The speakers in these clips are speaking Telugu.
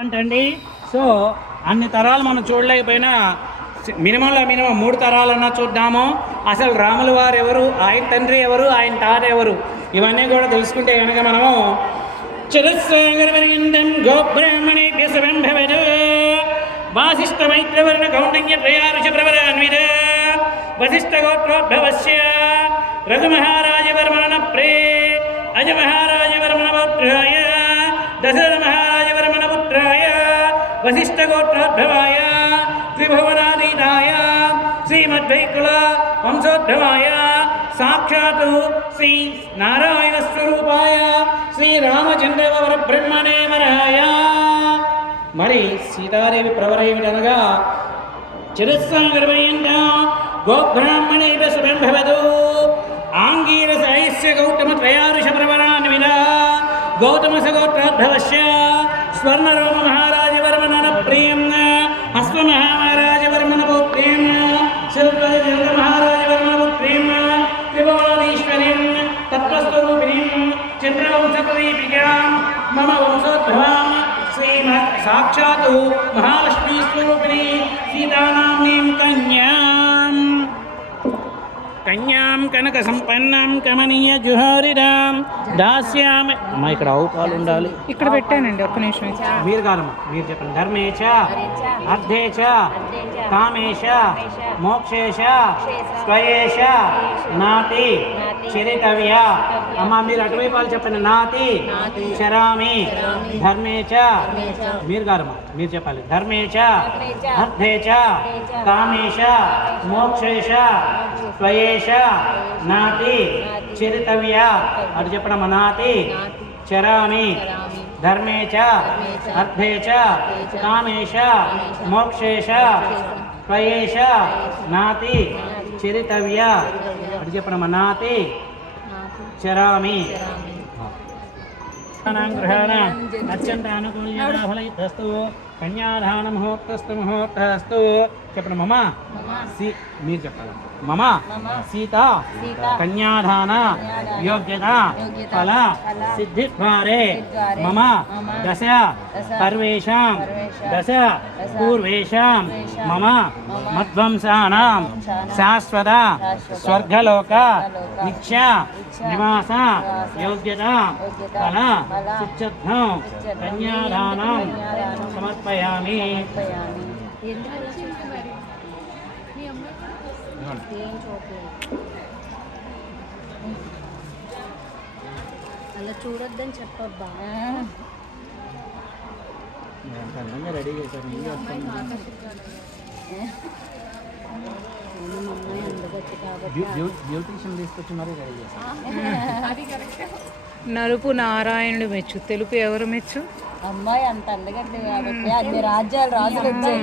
అంటండి. సో అన్ని తరాలు మనం చూడలేకపోయినా మినిమంలో మినిమం 3 తరాలన్నా చూద్దాము. అసలు రాముల వారు ఎవరు, ఆయన తండ్రి ఎవరు, ఆయన తాత ఎవరు, ఇవన్నీ కూడా తెలుసుకుంటే కనుక మనము చరస్సాగరవర్యంతం గోబ్రాహ్మణేభ్య శుభం భవతు వాసిష్ఠ మైత్రవర్ణ కౌండిన్య త్రయారుష ప్రవరాన్విత వశిష్ఠ గోత్రోద్భవస్య రఘుమహారాజవర్మణ ప్రే అజమహారాజవర్మణ పుత్రాయ దశరథ మహారాజవర్మణ పుత్రాయ వశిష్ఠ గోత్రోద్భవాయ త్రిభువనాతీతాయ శ్రీమద్వైకుల వంశోద్భవాయ సాక్షాత్ శ్రీ నారాయణ స్వరూపాయ శ్రీరామచంద్రవర బ్రహ్మణే వరాయ. మరి సీతాదేవి ప్రవరేమిటనగా చిరస్సాగరవర్యంత గోబ్రాహ్మణేభ్య శుభం భవతు ఆంగీరసైస్య గౌతమ త్రయారుష ప్రవరాన్విత గౌతమ సగోత్రోద్భవస్య స్వర్ణరోమ మహారాజవర్మణ ప్రియం అశ్వ మహారాజవర్మణ పుత్రీం శిల్ప మహారాజవర్మణ పుత్రీం త్రిభువనాధీశ్వరీం తత్వస్వరూపిణీం చంద్రవంశప్రదీపికాం మమ వంశోద్భవాం శ్రీమత్ సాక్షాత్ మహాలక్ష్మీ స్వరూపిణి సీతానామ్నీం కన్యాం కనక సంపన్నం కమనీయ జుహారిరాం దాస్యామి. అమ్మా ఇక్కడ ఆవు పాలు ఉండాలి. ఇక్కడ పెట్టానండి, ఒక్క నిమిషం. మీరు కాదమ్మా, మీరు చెప్పండి. ధర్మేచ అర్థేచ కామేశ మోక్షేశ స్వయేశ నాతి చరితవ్య. అమ్మా మీరు అటువైపు వాళ్ళు చెప్పండి. నాతి చరామి ధర్మేచ. మీరు కాదమ్మా, మీరు చెప్పాలి. ధర్మేచ అర్థేచ కామేశ మోక్షేశ స్వయేశ నాతి చరితవ్య. అటు చెప్పడమ్మా. నాతి చరామి ధర్మేచ అర్థేచ కామేశ మోక్షేశ స్వయేశ నాతి చరితవ్య. అటు చెప్పడమ్మా. నాతి చరామి. గృహాణ అత్యంత అనుకూల్యఫలైస్తు కన్యాదాన ముహూర్తస్తు ముహూర్తస్తు. చెప్పండి. మమ మీరు చెప్పాలి. మమ సీత కన్యాదాన యోగ్యత ఫల సిద్ధిద్వారే మమ దశ సర్వేషాం దశ పూర్వేషాం మమ మధ్వంసానాం శాశ్వత స్వర్గలోక నిత్య నివాస యోగ్యత ఫల సిద్ధ్యర్థం కన్యాదానం సమర్పయామి. అలా చూడొద్దని చెప్పబ్బా. రెడీ చేశారు. బ్యూటిషియన్ తీసుకొచ్చున్నారు, రెడీ చేశారు. నలుపు నారాయణుడు మెచ్చు, తెలుపు ఎవరు మెచ్చు? అమ్మాయి అంత అందగట్టు కాబట్టి అన్ని రాజ్యాలు రాజులు వచ్చాయి.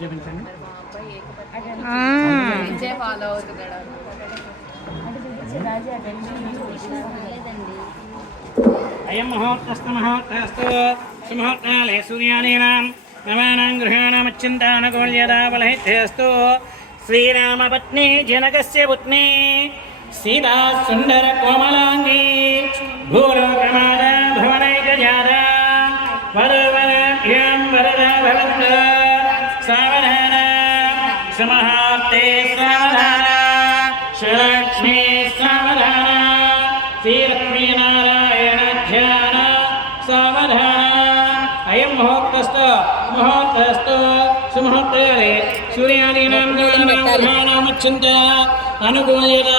చూపించండి. అయం ముహూర్తస్తు ముహూర్తస్తు సుముహూర్తాలే సూర్యాదీనాం నవానాం గృహాణమచ్చింతానుకూల్యతా బలైత్యస్తు. శ్రీరామపత్ని జనకస్య పుత్ని సీతా సుందర కోమలాంగి భూలోకమాత భువనైకజాత వరవరాభ్యాం వరదా భవంతు. సావధాన సుముహూర్తే సావధాన శ్రీలక్ష్మీ సావధాన శ్రీలక్ష్మీనారాయణ ధ్యాన సావధాన. అయం ముహూర్తస్తు ముహూర్తస్తు సుముహూర్తే సూర్యాదీనాం గ్రహాణమచ్చింత అనుకూల్యతా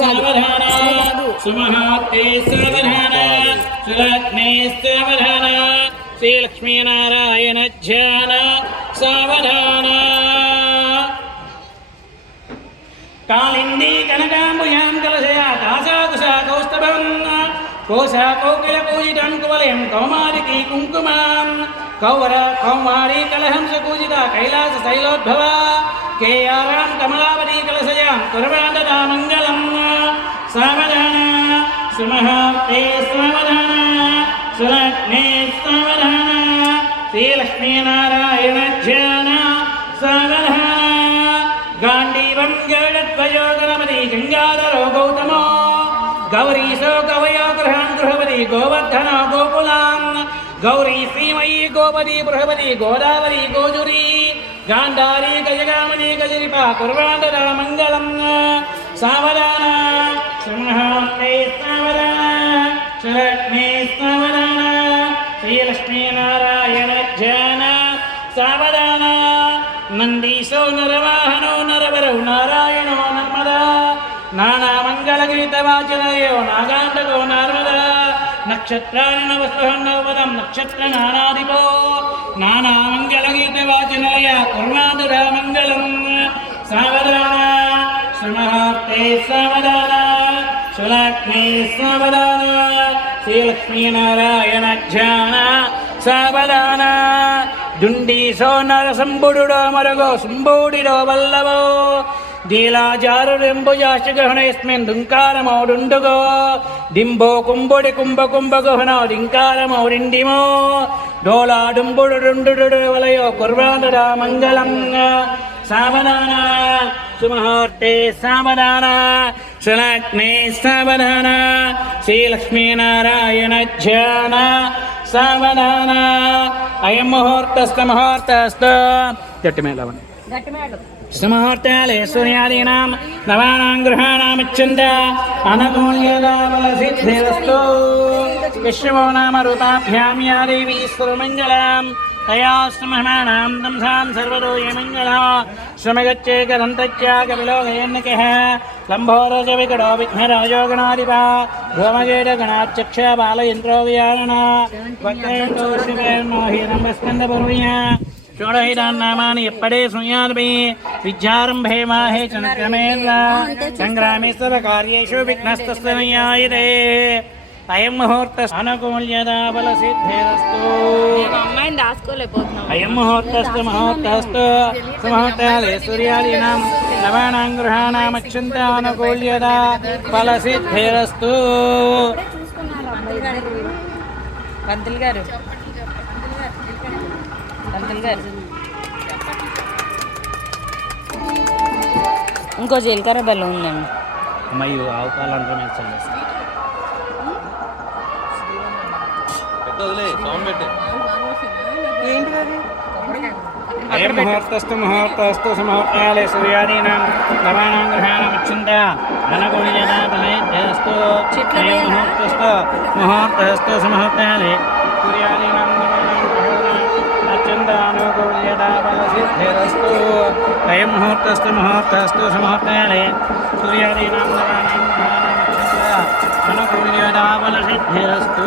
సావధాన సుముహూర్తే సావధాన శ్రీలక్ష్మీ సావధాన శ్రీలక్ష్మీనారాయణ ధ్యాన సావధాన. కాళిందీ కనకాంబుజాం కలశయా కాసాకుశా కౌస్తభం కోశా కౌకిల పూజితం కువలయం కౌమారికీ కుంకుమాం కౌవర కౌమారీ కలహంస పూజిత కైలాస శైలోద్భవ కేయారాం కమలావతీ కలశయాం కుర్వాదదా మంగళం. సావధాన సుముహూర్తే సావధాన సులగ్నే సావధాన శ్రీలక్ష్మీనారాయణ ధ్యాన సావధాన. గాంధీవం గరుడధ్వజో గణపతి గంగాధరో గౌతమో గౌరీశో గవయో గృహాన్ గృహపతి गोवर्धन गोकुलां गौरी श्रीमयी गोपदी बृहपदी गोदावरी गोजुरी गांधारी गजगामनी गजरिपा कुर्वाणरा मंगलम सावधान श्रीमहाते सावधान श्रीलक्ष्मी सावधान श्रीलक्ष्मी नारायण जन सावधान नंदीशो नरवाहनो नरवरौ नारायणो नर्मदा नाना मंगलगीतवाचनयो नागांडको नर्मदा नक्षत्राणि नवस्वहन्नवदं नक्षत्र नानाधिपो नाना मंगलगीतवाचनय कुर्वाणुरा मंगलम् सावधान श्रीमहाते सावधान श्रीलक्ष्मी सावधान श्रीलक्ष्मी नारायण ध्यान सावधान దుండీసో నరసంబుడుడో మరగో సుంబూడిడో వల్లవో దీలాజారుడెంబుజాశగహణయస్మిన్ దుంకారమౌడుండుగో డింబో కుంబుడి కుంభకుంభగహనో డింకారమౌడిండిమో డోలాడుంబుడుండు వలయో కుర్వాణుడా మంగళం సావధాన సుముహూర్తే సావధాన శ్రీలక్ష్మీ సావధాన శ్రీలక్ష్మీనారాయణ ధ్యాన సావధాన అయం ముహూర్తస్థ ముహూర్తస్థ జట్టుమేలవని సుముహూర్తాలే సూర్యాదీనాం నవానాం గృహాణామిచ్ఛంద అనకూల్యదామలసిద్ధిరస్తు విష్ణువో నామ రూపాభ్యాం యా దేవీ సర్వమంగళాం తయాస్మహమానాం దంసాం సర్వదోయ మంగళ శ్రమగచ్చేకదంతత్యా కపిలోగయన్నకః లంబోరజ వికటో విఘ్నరాజో గణాధిప ధూమకేట గణాచక్ష బాలయంత్రో వ్యారణ వక్రేందో శివేర్ణో హిరణ్యస్కందపూర్వయ షోడహితాన్నామాని ఎప్పడే శృణ్యాద్భి విద్యారంభే మాహే చంద్రమేంద్ర సంగ్రామే సర్వకార్యేషు విఘ్నస్తస్యతే అయం ముహూర్త అనుకూల్యదా బల సిద్ధిరస్తు అమ్మాయిని దాచుకోలేకపోతున్నాం అయం ముహూర్తస్థ ముహూర్తస్థు సుముహూర్తాలే సూర్యాదీనాం నవానాం గృహాణామచ్ఛంద అనుకూల్యదా బల సిద్ధిరస్తు పంతులు గారు ఇంకో జీలకర్ర బెల్లం ఉందండి అమ్మాయి ఆవు పాలు అంటే మీకు చల్లేస్తాను అయం ముహూర్తస్థు ముహూర్తస్థు సుముహూర్తాలే సూర్యాదీనాం నవానాం గ్రహాణామచ్ఛంద అనుకూల్యదా బలసిద్ధిరస్తు అయం ముహూర్తస్థు ముహూర్తస్థు సుముహూర్తాలే సూర్యాదీనాం అనుకూల్యదా బలసిద్ధిరస్తు అయం ముహూర్తస్థు ముహూర్తస్థు సుముహూర్తాలే సూర్యాదీనాం నవానాం గ్రహాణామచ్ఛంద అనుకూల్యదా బలసిద్ధిరస్తు